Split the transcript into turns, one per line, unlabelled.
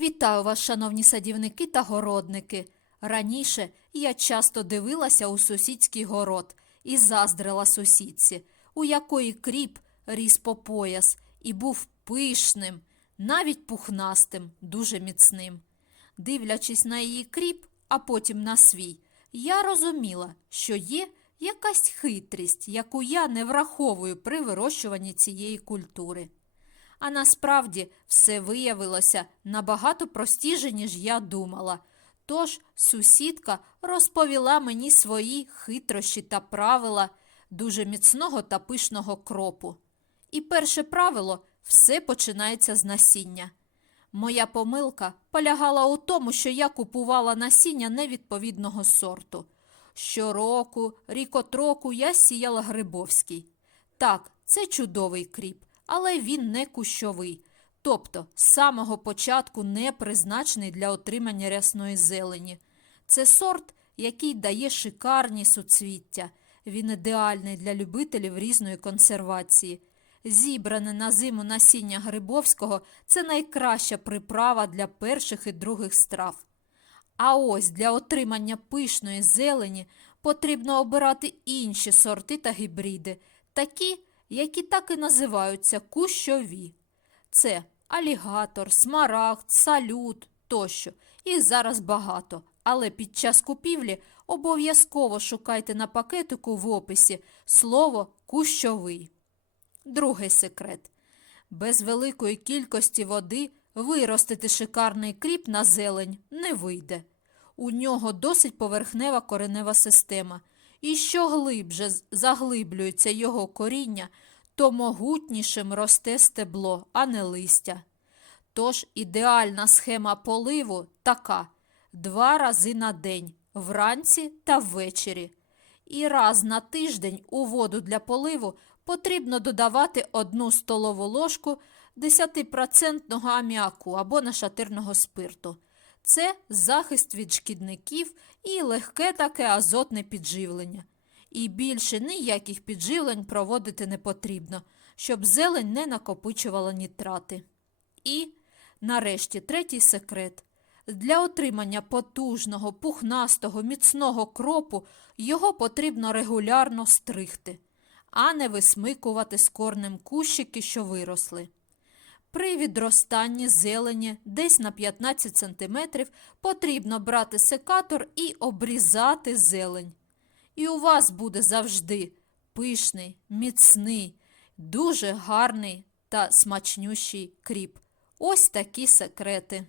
Вітаю вас, шановні садівники та городники. Раніше я часто дивилася у сусідський город і заздрила сусідці, у якої кріп ріс по пояс і був пишним, навіть пухнастим, дуже міцним. Дивлячись на її кріп, а потім на свій, я розуміла, що є якась хитрість, яку я не враховую при вирощуванні цієї культури. А насправді все виявилося набагато простіше, ніж я думала. Тож сусідка розповіла мені свої хитрощі та правила дуже міцного та пишного кропу. І перше правило все починається з насіння. Моя помилка полягала у тому, що я купувала насіння невідповідного сорту. Щороку, рік от року я сіяла Грибовський. Так, це чудовий кріп, але він не кущовий, тобто з самого початку не призначений для отримання рясної зелені. Це сорт, який дає шикарні суцвіття. Він ідеальний для любителів різної консервації. Зібране на зиму насіння Грибовського це найкраща приправа для перших і других страв. А ось для отримання пишної зелені потрібно обирати інші сорти та гібриди, такі, які так і називаються кущові. Це алігатор, смарагд, салют тощо. Їх зараз багато, але під час купівлі обов'язково шукайте на пакетику в описі слово кущовий. Другий секрет. Без великої кількості води виростити шикарний кріп на зелень не вийде. У нього досить поверхнева коренева система, і що глибже заглиблюється його коріння, то могутнішим росте стебло, а не листя. Тож ідеальна схема поливу така: два рази на день, вранці та ввечері. І раз на тиждень у воду для поливу потрібно додавати одну столову ложку 10% аміаку або нашатирного спирту. Це захист від шкідників і легке таке азотне підживлення. І більше ніяких підживлень проводити не потрібно, щоб зелень не накопичувала нітрати. І, нарешті, третій секрет. Для отримання потужного, пухнастого, міцного кропу його потрібно регулярно стригти, а не висмикувати з корнем кущики, що виросли. При відростанні зелені десь на 15 см потрібно брати секатор і обрізати зелень. І у вас буде завжди пишний, міцний, дуже гарний та смачнющий кріп. Ось такі секрети.